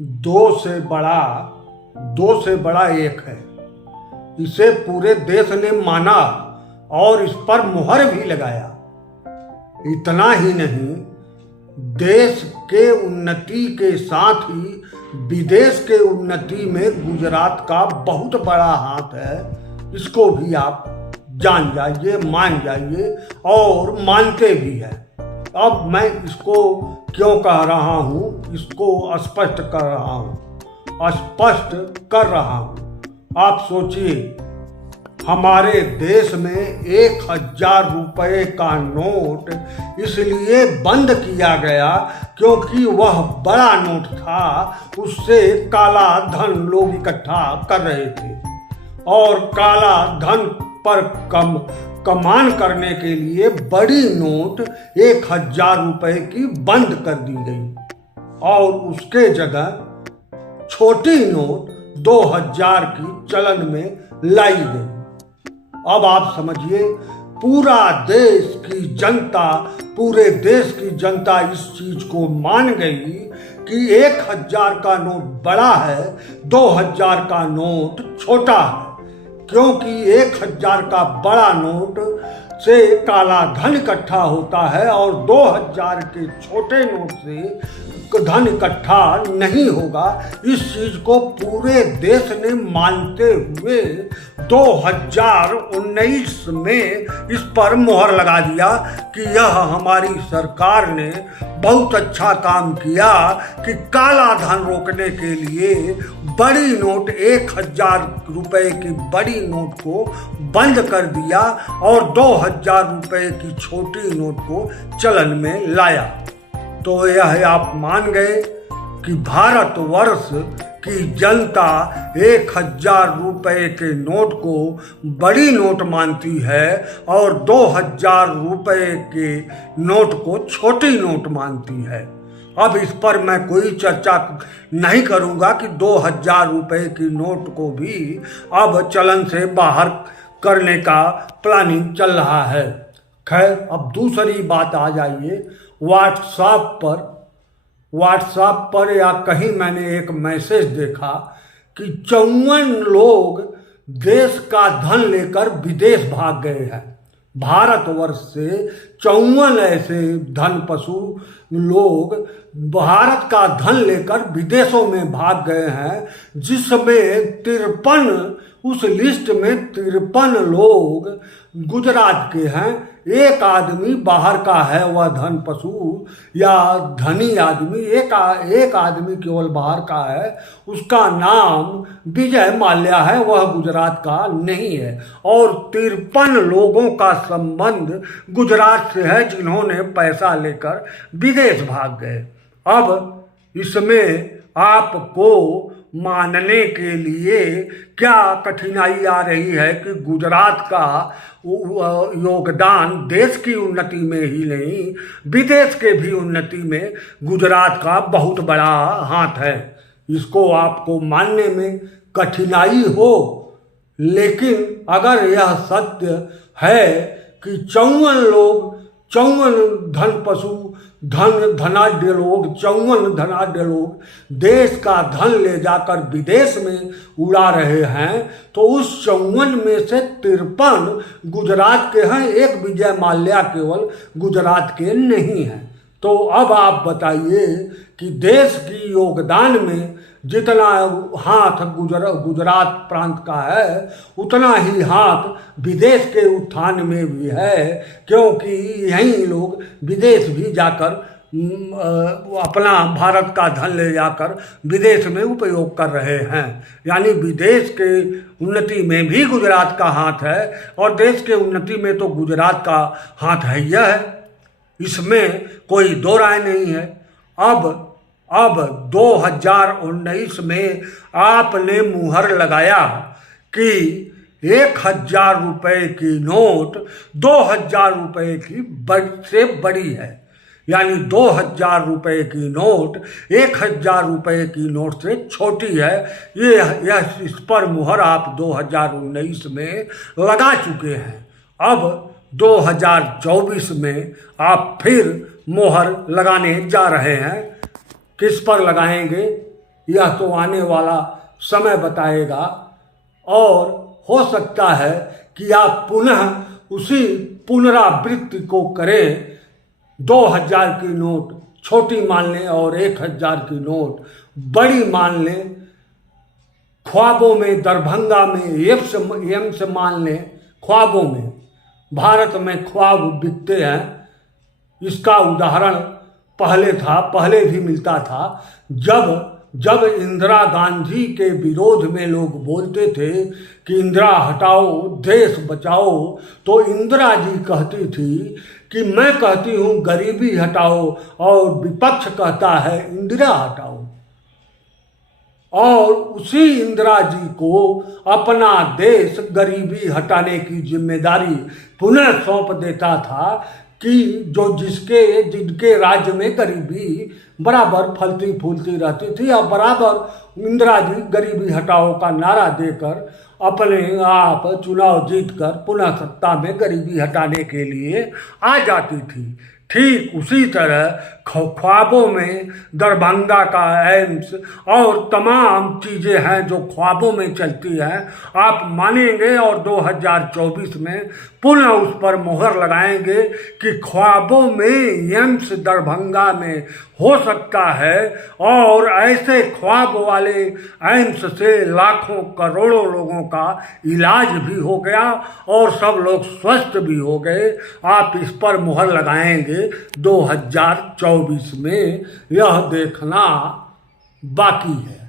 दो से बड़ा एक है। इसे पूरे देश ने माना और इस पर मुहर भी लगाया। इतना ही नहीं, देश के उन्नति के साथ ही विदेश के उन्नति में गुजरात का बहुत बड़ा हाथ है। इसको भी आप जान जाइए, मान जाइए और मानते भी हैं। अब मैं इसको क्यों कह रहा हूँ, इसको स्पष्ट कर रहा हूँ। आप सोचिए, हमारे देश में 1000 रुपये का नोट इसलिए बंद किया गया क्योंकि वह बड़ा नोट था। उससे काला धन लोग इकट्ठा कर रहे थे और काला धन पर कमान करने के लिए बड़ी नोट 1000 रुपये की बंद कर दी गई और उसके जगह छोटी नोट 2000 की चलन में लाई गई। अब आप समझिए, पूरे देश की जनता इस चीज को मान गई कि 1000 का नोट बड़ा है, 2000 का नोट छोटा है। क्योंकि 1000 का बड़ा नोट से काला धन इकट्ठा होता है और 2000 के छोटे नोट से धन इकट्ठा नहीं होगा। इस चीज को पूरे देश ने मानते हुए 2019 में इस पर मुहर लगा दिया कि यह हमारी सरकार ने बहुत अच्छा काम किया कि काला धन रोकने के लिए बड़ी नोट 1000 रुपये की बड़ी नोट को बंद कर दिया और 2000 रुपये की छोटी नोट को चलन में लाया। तो यह आप मान गए कि भारतवर्ष की जनता 1000 रुपये के नोट को बड़ी नोट मानती है और 2000 रुपये के नोट को छोटी नोट मानती है। अब इस पर मैं कोई चर्चा नहीं करूंगा कि 2000 रुपये की नोट को भी अब चलन से बाहर करने का प्लानिंग चल रहा है। खैर, अब दूसरी बात आ जाइए। व्हाट्सएप पर या कहीं मैंने एक मैसेज देखा कि 54 लोग देश का धन लेकर विदेश भाग गए हैं। भारतवर्ष से 54 ऐसे धनपशु लोग भारत का धन लेकर विदेशों में भाग गए हैं, जिसमें 53 उस लिस्ट में 53 लोग गुजरात के हैं। एक आदमी बाहर का है, वह धनपशु या धनी आदमी, एक आदमी केवल बाहर का है। उसका नाम विजय माल्या है, वह गुजरात का नहीं है। और 53 लोगों का संबंध गुजरात से है जिन्होंने पैसा लेकर विदेश भाग गए। अब इसमें आपको मानने के लिए क्या कठिनाई आ रही है कि गुजरात का योगदान देश की उन्नति में ही नहीं, विदेश के भी उन्नति में गुजरात का बहुत बड़ा हाथ है। इसको आपको मानने में कठिनाई हो, लेकिन अगर यह सत्य है कि 54 लोग, 54 धनपशु धनाढ्य लोग देश का धन ले जाकर विदेश में उड़ा रहे हैं, तो उस 54 में से 53 गुजरात के हैं। एक विजय माल्या केवल गुजरात के नहीं हैं। तो अब आप बताइए कि देश की योगदान में जितना हाथ गुजरात प्रांत का है, उतना ही हाथ विदेश के उत्थान में भी है, क्योंकि यही लोग विदेश भी जाकर अपना भारत का धन ले जाकर विदेश में उपयोग कर रहे हैं। यानी विदेश के उन्नति में भी गुजरात का हाथ है और देश के उन्नति में तो गुजरात का हाथ है ही है। इसमें कोई दो राय नहीं है। अब 2019 में आपने मुहर लगाया कि 1000 रुपये की नोट 2000 रुपये की से बड़ी है। यानी 2000 रुपये की नोट 1000 रुपये की नोट से छोटी है। यह इस पर मुहर आप 2019 में लगा चुके हैं। अब 2024 में आप फिर मोहर लगाने जा रहे हैं। किस पर लगाएंगे यह तो आने वाला समय बताएगा। और हो सकता है कि आप पुनः उसी पुनरावृत्ति को करें। 2000 की नोट छोटी मान लें और 1000 की नोट बड़ी मान लें। ख्वाबों में दरभंगा में एम्स मान लें। ख्वाबों में भारत में ख्वाब बिकते हैं। इसका उदाहरण पहले भी मिलता था। जब इंदिरा गांधी के विरोध में लोग बोलते थे कि इंदिरा हटाओ देश बचाओ, तो इंदिरा जी कहती थी कि मैं कहती हूँ गरीबी हटाओ, और विपक्ष कहता है इंदिरा हटाओ। और उसी इंदिरा जी को अपना देश गरीबी हटाने की जिम्मेदारी पुनः सौंप देता था कि जिनके राज्य में गरीबी बराबर फलती फूलती रहती थी, और बराबर इंदिरा जी गरीबी हटाओ का नारा देकर अपने आप चुनाव जीतकर पुनः सत्ता में गरीबी हटाने के लिए आ जाती थी। ठीक उसी तरह ख्वाबों में दरभंगा का एम्स और तमाम चीज़ें हैं जो ख्वाबों में चलती हैं। आप मानेंगे और 2024 में पुनः उस पर मुहर लगाएंगे कि ख्वाबों में एम्स दरभंगा में हो सकता है, और ऐसे ख्वाब वाले एम्स से लाखों करोड़ों लोगों का इलाज भी हो गया और सब लोग स्वस्थ भी हो गए। आप इस पर मुहर लगाएंगे 2024 में, यह देखना बाकी है।